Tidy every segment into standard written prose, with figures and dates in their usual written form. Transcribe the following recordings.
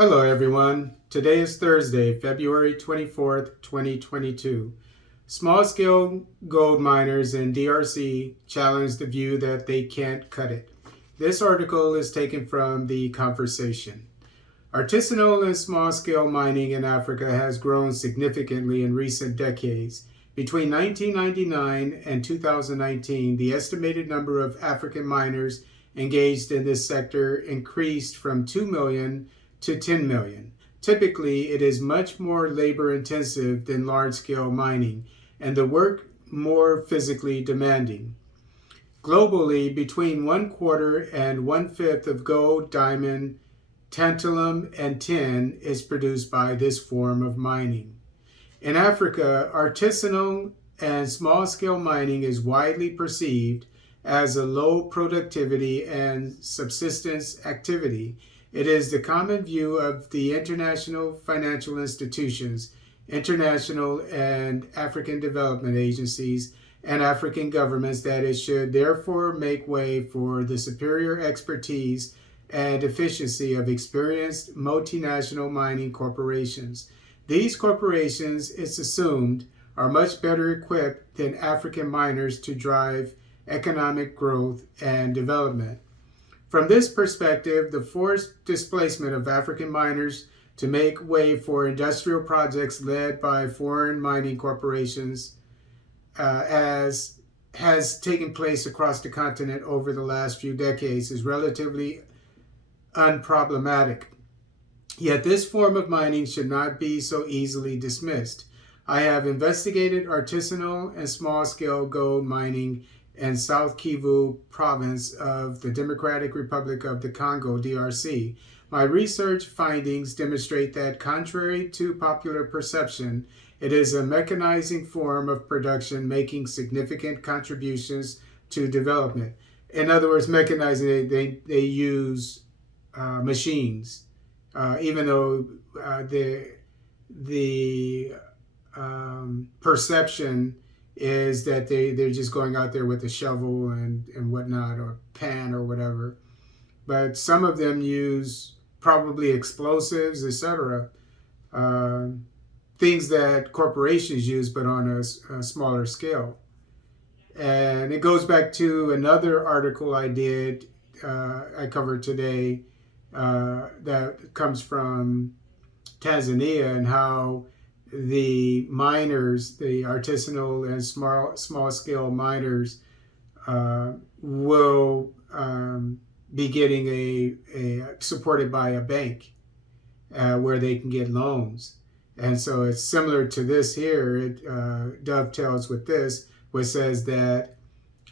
Hello everyone. Today is Thursday, February 24th, 2022. Small-scale gold miners in DRC challenge the view that they can't cut it. This article is taken from The Conversation. Artisanal and small-scale mining in Africa has grown significantly in recent decades. Between 1999 and 2019, the estimated number of African miners engaged in this sector increased from 2 million to 10 million. Typically, it is much more labor-intensive than large-scale mining, and the work more physically demanding. Globally, between 1/4 and 1/5 of gold, diamond, tantalum, and tin is produced by this form of mining. In Africa, artisanal and small-scale mining is widely perceived as a low productivity and subsistence activity. It is the common view of the international financial institutions, international and African development agencies, and African governments that it should therefore make way for the superior expertise and efficiency of experienced multinational mining corporations. These corporations, it's assumed, are much better equipped than African miners to drive economic growth and development. From this perspective, the forced displacement of African miners to make way for industrial projects led by foreign mining corporations as has taken place across the continent over the last few decades is relatively unproblematic. Yet this form of mining should not be so easily dismissed. I have investigated artisanal and small-scale gold mining in South Kivu province of the Democratic Republic of the Congo, DRC. My research findings demonstrate that, contrary to popular perception, it is a mechanizing form of production making significant contributions to development. In other words, mechanizing, they use machines, even though the perception is that they're just going out there with a shovel and whatnot, or pan or whatever. But some of them use probably explosives, etc. Things that corporations use, but on a smaller scale. And it goes back to another article I did, I covered today, that comes from Tanzania, and how the miners, the artisanal and small-scale miners, will be getting a supported by a bank where they can get loans. And so it's similar to this here. It dovetails with this, which says that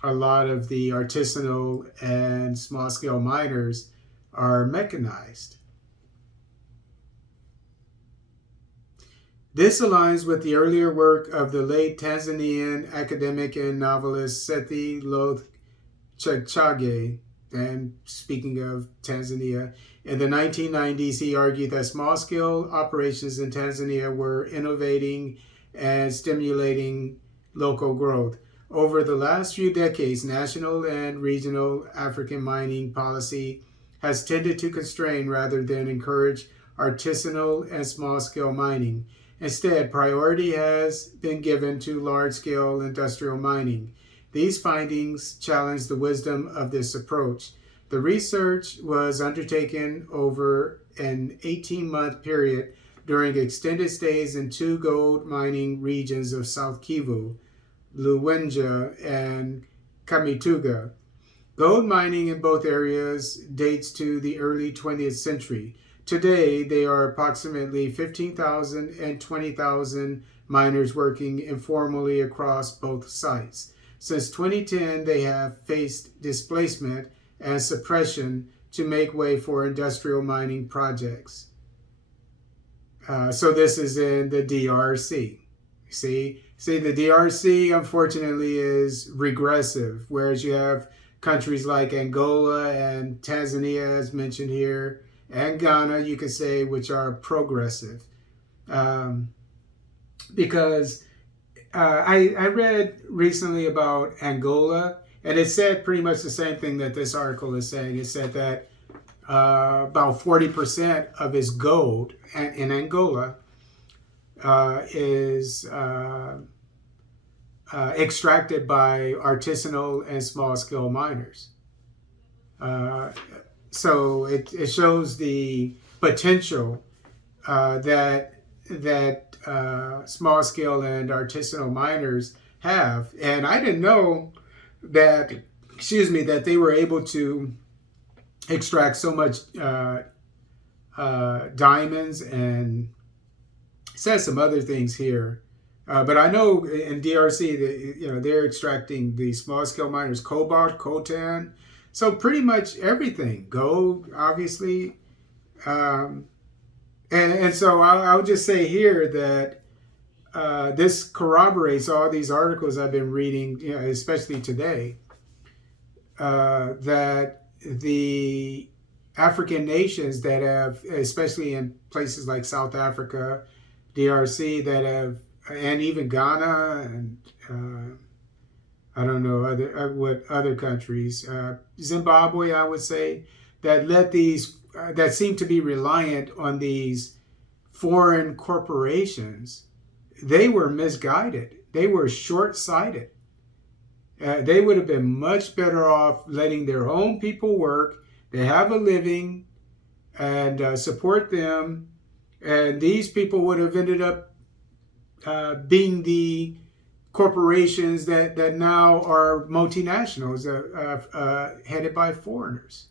a lot of the artisanal and small-scale miners are mechanized. This aligns with the earlier work of the late Tanzanian academic and novelist Sethi Chege. And speaking of Tanzania, in the 1990s, he argued that small-scale operations in Tanzania were innovating and stimulating local growth. Over the last few decades, national and regional African mining policy has tended to constrain rather than encourage artisanal and small-scale mining. Instead, priority has been given to large-scale industrial mining. These findings challenge the wisdom of this approach. The research was undertaken over an 18-month period during extended stays in 2 gold mining regions of South Kivu, Luwenja and Kamituga. Gold mining in both areas dates to the early 20th century. Today, there are approximately 15,000 and 20,000 miners working informally across both sites. Since 2010, they have faced displacement and suppression to make way for industrial mining projects. So this is in the DRC. See, the DRC, unfortunately, is regressive, whereas you have countries like Angola and Tanzania, as mentioned here, and Ghana, you could say, which are progressive. Because I read recently about Angola, and it said pretty much the same thing that this article is saying. It said that about 40% of his gold in Angola is extracted by artisanal and small-scale miners. So it shows the potential that small-scale and artisanal miners have. And I didn't know that, that they were able to extract so much diamonds, and it says some other things here. But I know in DRC that they're extracting, the small-scale miners, cobalt, coltan, so pretty much everything, gold, obviously. And so I'll just say here that this corroborates all these articles I've been reading, especially today, that the African nations that have, especially in places like South Africa, DRC, that have, and even Ghana, and I don't know what other countries, Zimbabwe, I would say, that let these that seem to be reliant on these foreign corporations. They were misguided. They were short-sighted. They would have been much better off letting their own people work. They have a living, and support them. And these people would have ended up being the corporations that now are multinationals, headed by foreigners.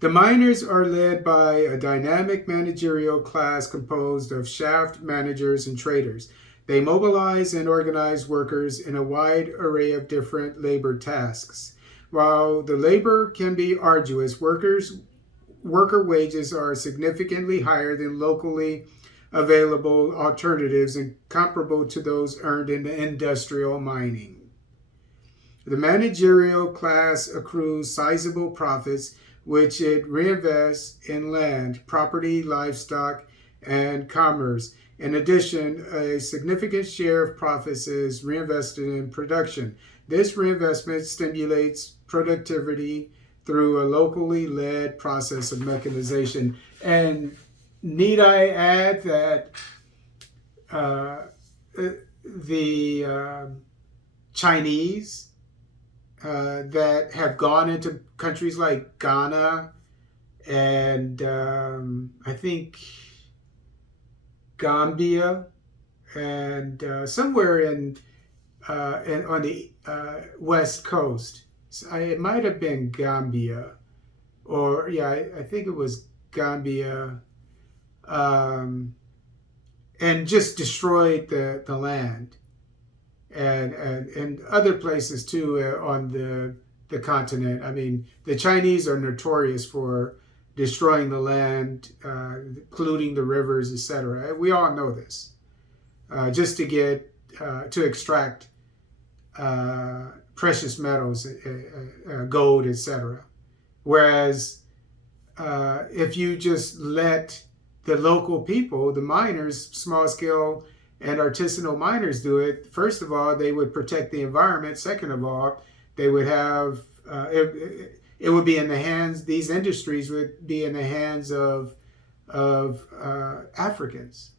The miners are led by a dynamic managerial class composed of shaft managers and traders. They mobilize and organize workers in a wide array of different labor tasks. While the labor can be arduous, worker wages are significantly higher than locally available alternatives and comparable to those earned in industrial mining. The managerial class accrues sizable profits, which it reinvests in land, property, livestock, and commerce. In addition, a significant share of profits is reinvested in production. This reinvestment stimulates productivity through a locally led process of mechanization. And need I add that the Chinese that have gone into countries like Ghana and I think Gambia and somewhere on the west coast. It might have been Gambia, or I think it was Gambia, and just destroyed the land. And other places too on the continent. I mean, the Chinese are notorious for destroying the land, polluting the rivers, etc. We all know this, just to get to extract precious metals, gold, etc. Whereas if you just let the local people, the miners, small scale and artisanal miners do it, first of all, they would protect the environment. Second of all, they would have, it would be in the hands, these industries would be in the hands of Africans.